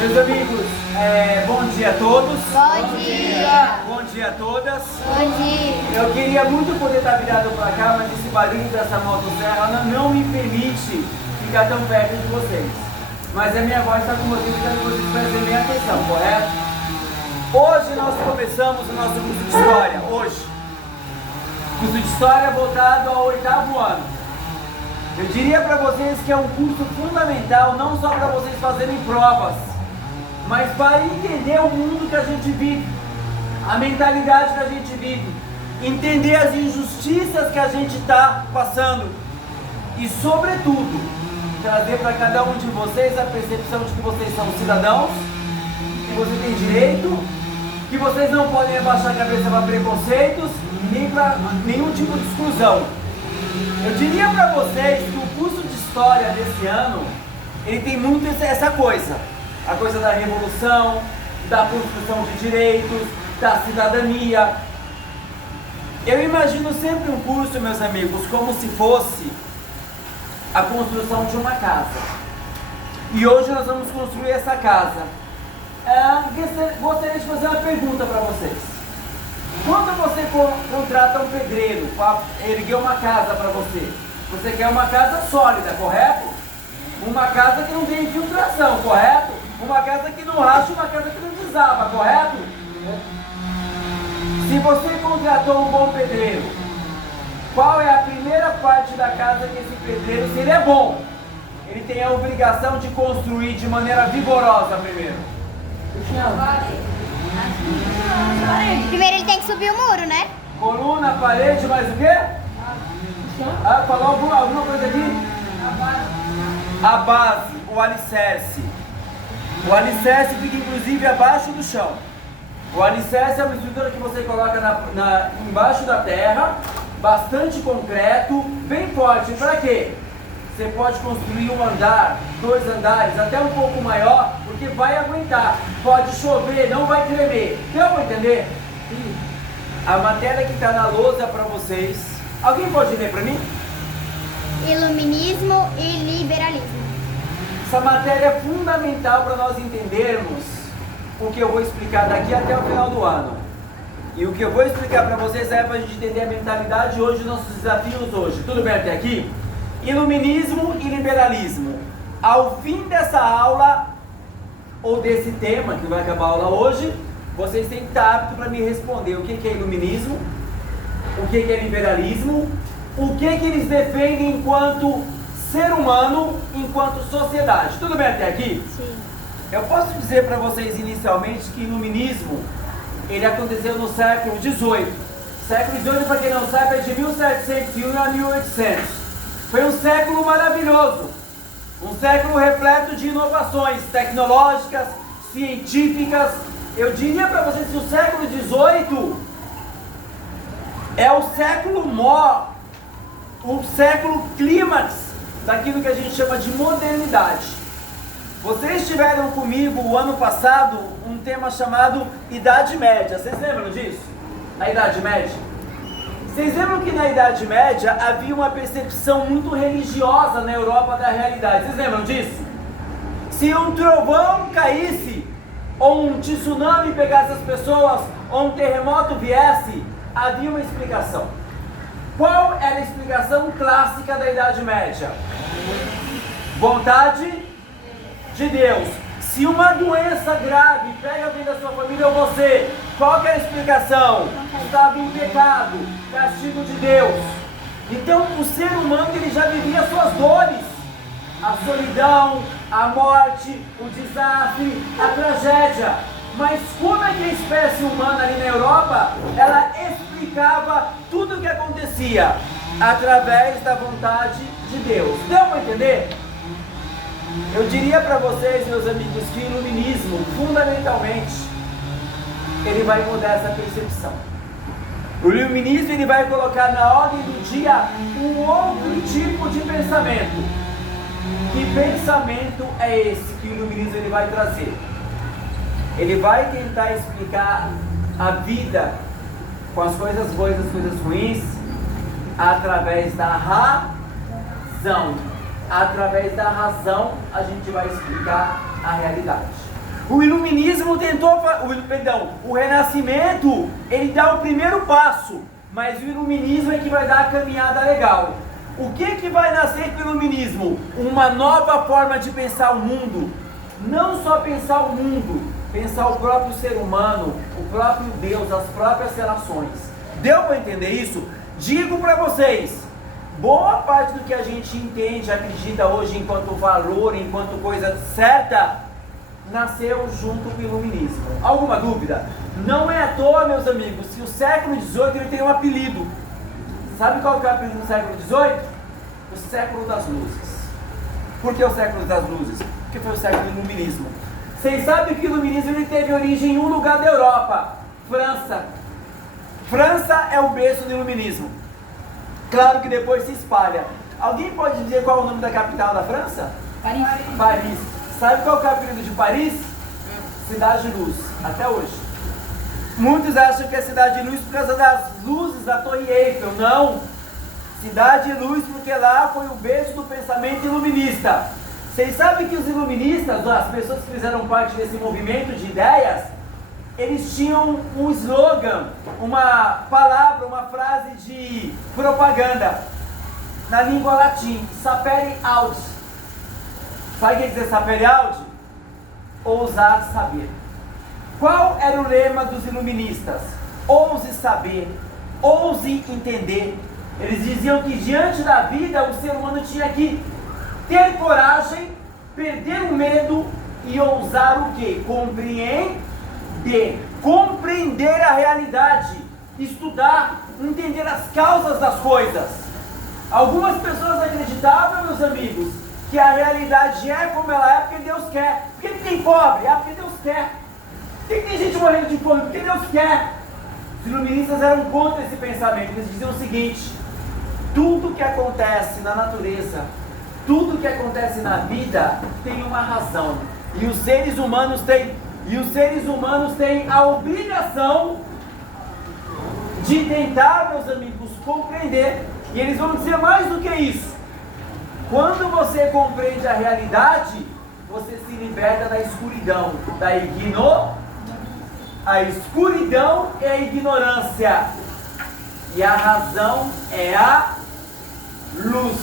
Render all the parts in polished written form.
Meus amigos, bom dia a todos. Bom dia. Bom dia a todas. Bom dia. Eu queria muito poder estar virado para cá, mas esse barulho dessa motosserra não me permite ficar tão perto de vocês. Mas a minha voz está com vocês, então vocês prestem bem atenção, correto? Hoje nós começamos o nosso curso de História. Hoje. Curso de História voltado ao 8º ano. Eu diria para vocês que é um curso fundamental, não só para vocês fazerem provas, mas para entender o mundo que a gente vive, a mentalidade que a gente vive, entender as injustiças que a gente está passando e, sobretudo, trazer para cada um de vocês a percepção de que vocês são cidadãos, que vocês têm direito, que vocês não podem abaixar a cabeça para preconceitos, nem para nenhum tipo de exclusão. Eu diria para vocês que o curso de História desse ano, ele tem muito essa coisa, a coisa da revolução, da construção de direitos, da cidadania. Eu imagino sempre um curso, meus amigos, como se fosse a construção de uma casa. E hoje nós vamos construir essa casa. Gostaria de fazer uma pergunta para vocês. Quando você contrata um pedreiro para erguer uma casa para você, você quer uma casa sólida, correto? Uma casa que não tem infiltração, correto? Uma casa que não racha, uma casa que não desaba, correto? Se você contratou um bom pedreiro, qual é a primeira parte da casa que esse pedreiro, se ele é bom, ele tem a obrigação de construir de maneira vigorosa primeiro? Primeiro ele tem que subir o muro, né? Coluna, parede, mais o quê? Falou alguma coisa aqui? A base, o alicerce. O alicerce fica inclusive abaixo do chão. O alicerce é uma estrutura que você coloca embaixo da terra, bastante concreto, bem forte. Para quê? Você pode construir um andar, 2 andares, até um pouco maior, porque vai aguentar. Pode chover, não vai tremer. Deu para entender? A matéria que está na lousa para vocês. Alguém pode ler para mim? Iluminismo e liberalismo. Essa matéria é fundamental para nós entendermos o que eu vou explicar daqui até o final do ano. E o que eu vou explicar para vocês é para a gente entender a mentalidade hoje, nossos desafios hoje. Tudo bem até aqui? Iluminismo e liberalismo. Ao fim dessa aula, ou desse tema, que vai acabar a aula hoje, vocês têm que estar aptos para me responder o que é iluminismo, o que é liberalismo, o que eles defendem enquanto ser humano, enquanto sociedade. Tudo bem até aqui? Sim. Eu posso dizer para vocês inicialmente que o iluminismo, ele aconteceu no século XVIII. Século XVIII, para quem não sabe, é de 1701 a 1800. Foi um século maravilhoso, um século repleto de inovações tecnológicas, científicas. Eu diria para vocês que o século XVIII é o século maior, o século clímax daquilo que a gente chama de modernidade. Vocês tiveram comigo o ano passado um tema chamado Idade Média. Vocês lembram disso? A Idade Média? Vocês lembram que na Idade Média havia uma percepção muito religiosa na Europa da realidade? Vocês lembram disso? Se um trovão caísse, ou um tsunami pegasse as pessoas, ou um terremoto viesse, havia uma explicação. Qual era a explicação clássica da Idade Média? Vontade de Deus. Se uma doença grave pega alguém da sua família ou você, qual que é a explicação? Estava em pecado, castigo de Deus. Então o ser humano ele já vivia suas dores, a solidão, a morte, o desastre, a tragédia. Mas como é que a espécie humana ali na Europa, ela explicava tudo o que acontecia? Através da vontade de Deus. Deu para entender? Eu diria para vocês, meus amigos, que o iluminismo, fundamentalmente, ele vai mudar essa percepção. O iluminismo ele vai colocar na ordem do dia um outro tipo de pensamento. Que pensamento é esse que o iluminismo ele vai trazer? Ele vai tentar explicar a vida com as coisas boas e as coisas ruins através da razão. Através da razão a gente vai explicar a realidade. O iluminismo o renascimento, ele dá o primeiro passo, mas o iluminismo é que vai dar a caminhada legal. O que vai nascer com o iluminismo? Uma nova forma de pensar o mundo. Não só pensar o mundo, pensar o próprio ser humano, o próprio Deus, as próprias relações. Deu para entender isso? Digo para vocês, boa parte do que a gente entende, acredita hoje enquanto valor, enquanto coisa certa, nasceu junto com o iluminismo. Alguma dúvida? Não é à toa, meus amigos, que o século XVIII ele tem um apelido. Sabe qual que é o apelido do século XVIII? O século das luzes. Por que o século das luzes? Porque foi o século do iluminismo. Vocês sabem que o iluminismo ele teve origem em um lugar da Europa, França. França é o berço do iluminismo. Claro que depois se espalha. Alguém pode dizer qual é o nome da capital da França? Paris. Paris. Sabe qual é o apelido de Paris? Cidade de Luz, até hoje. Muitos acham que é Cidade de Luz por causa das luzes da Torre Eiffel. Não! Cidade de Luz porque lá foi o berço do pensamento iluminista. Vocês sabem que os iluministas, as pessoas que fizeram parte desse movimento de ideias, eles tinham um slogan, uma palavra, uma frase de propaganda na língua latim, sapere aude. Sabe o que quer dizer sapere aude? Ousar saber. Qual era o lema dos iluministas? Ouse saber, ouse entender. Eles diziam que diante da vida o ser humano tinha que ter coragem, perder o medo e ousar o quê? Compreender a realidade, estudar, entender as causas das coisas. Algumas pessoas acreditavam, meus amigos, que a realidade é como ela é porque Deus quer. Por que tem pobre? É porque Deus quer. Por que tem gente morrendo de fome? Porque Deus quer. Os iluministas eram contra esse pensamento. Eles diziam o seguinte: tudo que acontece na natureza, tudo que acontece na vida tem uma razão. E os seres humanos têm a obrigação de tentar, meus amigos, compreender. E eles vão dizer mais do que isso. Quando você compreende a realidade, você se liberta da escuridão, A escuridão é a ignorância e a razão é a luz.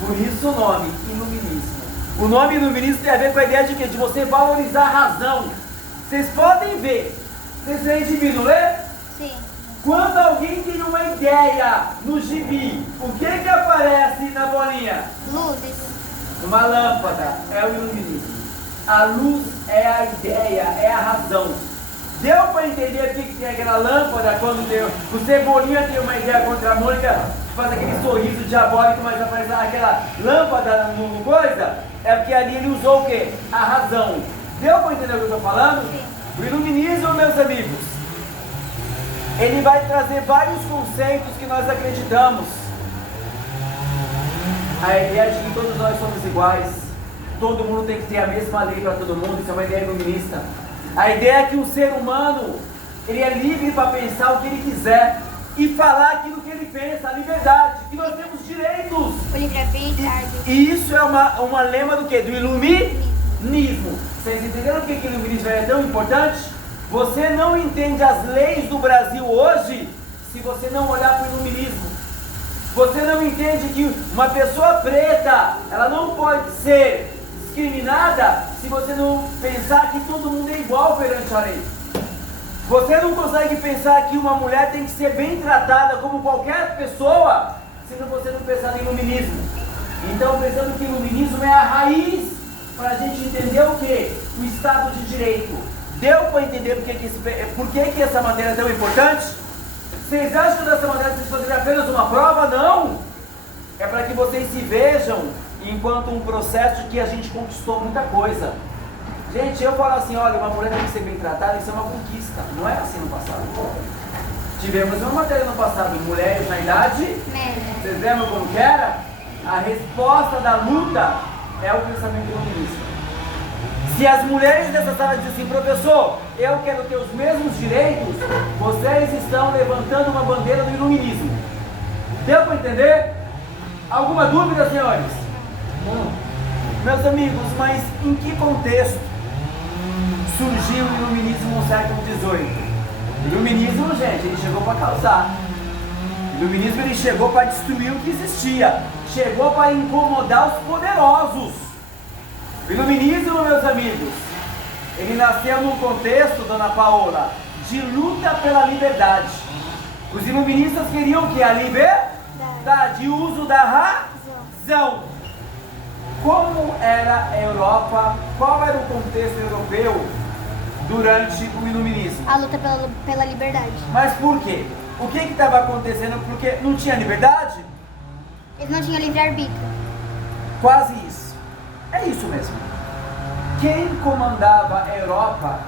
Por isso o nome, iluminismo. O nome iluminismo tem a ver com a ideia de quê? De você valorizar a razão. Vocês podem ver. Vocês leem gibi, não lê? Sim. Quando alguém tem uma ideia no gibi, o que aparece na bolinha? Luzes. Uma lâmpada, é o iluminismo. A luz é a ideia, é a razão. Deu para entender por que tem aquela lâmpada quando o Cebolinha tem uma ideia contra a Mônica, faz aquele sorriso diabólico, mas aparece aquela lâmpada no coisa? É porque ali ele usou o quê? A razão. Deu para entender o que eu estou falando? Sim. O iluminismo, meus amigos, ele vai trazer vários conceitos que nós acreditamos. A ideia de que todos nós somos iguais, todo mundo tem que ter a mesma lei para todo mundo, isso é uma ideia iluminista. A ideia é que o ser humano, ele é livre para pensar o que ele quiser e falar aquilo que ele pensa, a liberdade, que nós temos direitos. O livre-arbítrio. E isso é uma lema do quê? Do iluminismo. Vocês entenderam por que o iluminismo é tão importante? Você não entende as leis do Brasil hoje se você não olhar para o iluminismo. Você não entende que uma pessoa preta, ela não pode ser discriminada se você não pensar que todo mundo é igual perante a lei. Você não consegue pensar que uma mulher tem que ser bem tratada como qualquer pessoa se você não pensar no iluminismo. Então, pensando que o iluminismo é a raiz para a gente entender o que? O Estado de Direito. Deu para entender por que essa matéria é tão importante? Vocês acham que dessa maneira vocês fazerem apenas uma prova? Não! É para que vocês se vejam enquanto um processo de que a gente conquistou muita coisa. Gente, eu falo assim, olha, uma mulher tem que ser bem tratada, isso é uma conquista. Não era assim no passado. Tivemos uma matéria no passado, mulheres na idade Média. Vocês lembram como que era? A resposta da luta é o pensamento iluminista. Se as mulheres dessa sala dizem assim, professor, eu quero ter os mesmos direitos, vocês estão levantando uma bandeira do iluminismo. Deu para entender? Alguma dúvida, senhores? Não. Meus amigos, mas em que contexto surgiu o iluminismo no século XVIII. O iluminismo, gente, ele chegou para causar. O iluminismo ele chegou para destruir o que existia. Chegou para incomodar os poderosos. O iluminismo, meus amigos, ele nasceu num contexto, dona Paola, de luta pela liberdade. Os iluministas queriam o que? A liberdade, o uso da razão. Como era a Europa? Qual era o contexto europeu durante o iluminismo? A luta pela liberdade. Mas por quê? O que estava acontecendo? Porque não tinha liberdade? Eles não tinham livre-arbítrio. Quase isso. É isso mesmo. Quem comandava a Europa,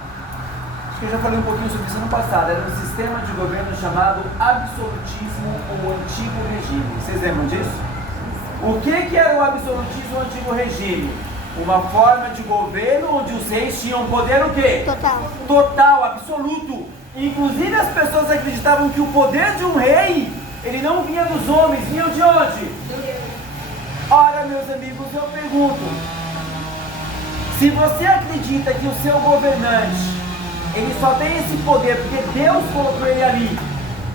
acho que eu já falei um pouquinho sobre isso no passado, era um sistema de governo chamado absolutismo ou antigo regime. Vocês lembram disso? O que era o absolutismo ou antigo regime? Uma forma de governo onde os reis tinham poder o quê? Total. Total, absoluto. Inclusive as pessoas acreditavam que o poder de um rei, ele não vinha dos homens, vinha de onde? Ora, meus amigos, eu pergunto, se você acredita que o seu governante, ele só tem esse poder porque Deus colocou ele ali,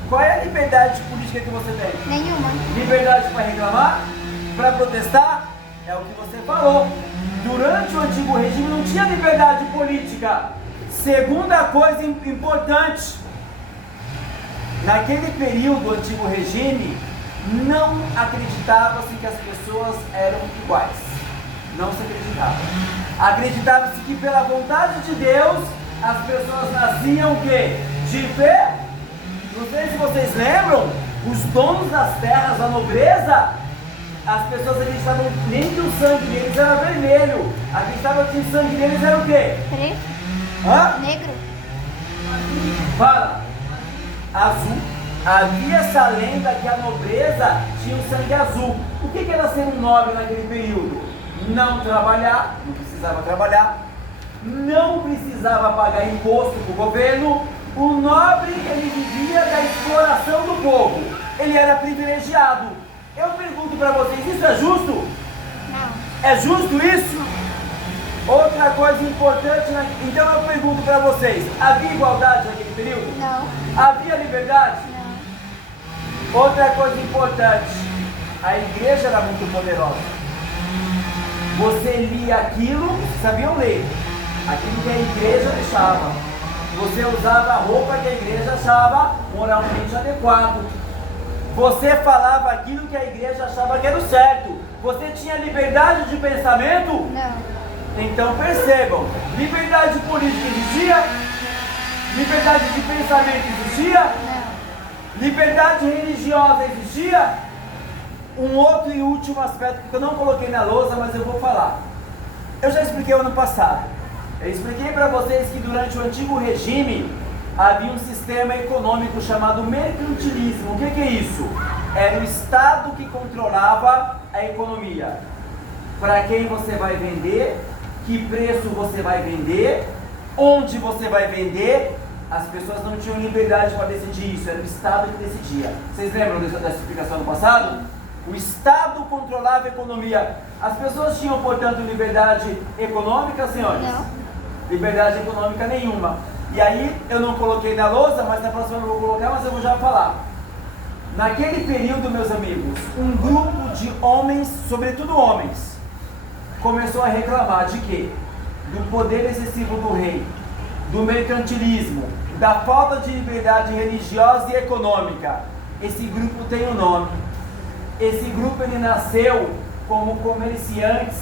qual é a liberdade política que você tem? Nenhuma. Liberdade para reclamar? Para protestar? É o que você falou. Durante o antigo regime não tinha liberdade política. Segunda coisa importante, naquele período do antigo regime, não acreditava-se que as pessoas eram iguais. Não se acreditava. Acreditava-se que pela vontade de Deus, as pessoas nasciam o quê? De pé. Não sei se vocês lembram, os donos das terras, a nobreza, as pessoas acreditavam nem que o sangue deles era vermelho. Acreditavam que o sangue deles era o quê? Preto. Hã? Negro. Fala. Azul. Havia essa lenda que a nobreza tinha o sangue azul. O que era ser um nobre naquele período? Não trabalhar, não precisava trabalhar, não precisava pagar imposto para o governo. O nobre, ele vivia da exploração do povo. Ele era privilegiado. Eu pergunto para vocês, isso é justo? Não. É justo isso? Outra coisa importante, então eu pergunto para vocês, havia igualdade naquele período? Não. Havia liberdade? Não. Outra coisa importante, a igreja era muito poderosa. Você lia aquilo, sabiam ler, aquilo que a igreja deixava. Você usava a roupa que a igreja achava moralmente adequado. Você falava aquilo que a igreja achava que era o certo. Você tinha liberdade de pensamento? Não. Então percebam, liberdade política existia? Liberdade de pensamento existia? Não. Liberdade religiosa existia? Um outro e último aspecto que eu não coloquei na lousa, mas eu vou falar. Eu já expliquei ano passado. Eu expliquei para vocês que durante o antigo regime havia um sistema econômico chamado mercantilismo. O que é isso? Era o Estado que controlava a economia. Para quem você vai vender, que preço você vai vender, onde você vai vender. As pessoas não tinham liberdade para decidir isso, era o Estado que decidia. Vocês lembram dessa explicação no passado? O Estado controlava a economia. As pessoas tinham, portanto, liberdade econômica, senhores? Não. Liberdade econômica nenhuma. E aí, eu não coloquei na lousa, mas na próxima eu vou colocar, mas eu vou já falar. Naquele período, meus amigos, um grupo de homens, sobretudo homens, começou a reclamar de quê? Do poder excessivo do rei, do mercantilismo, da falta de liberdade religiosa e econômica. Esse grupo tem um nome. Esse grupo ele nasceu como comerciantes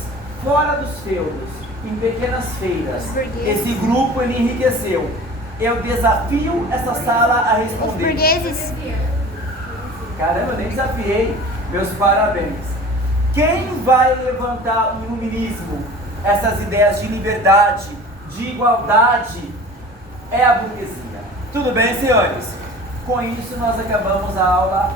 fora dos feudos, em pequenas feiras. Esse grupo ele enriqueceu. Eu desafio essa sala a Os responder. burgueses. Caramba, eu nem desafiei. Meus parabéns. Quem vai levantar o iluminismo, essas ideias de liberdade, de igualdade, é a burguesia. Tudo bem, senhores? Com isso nós acabamos a aula.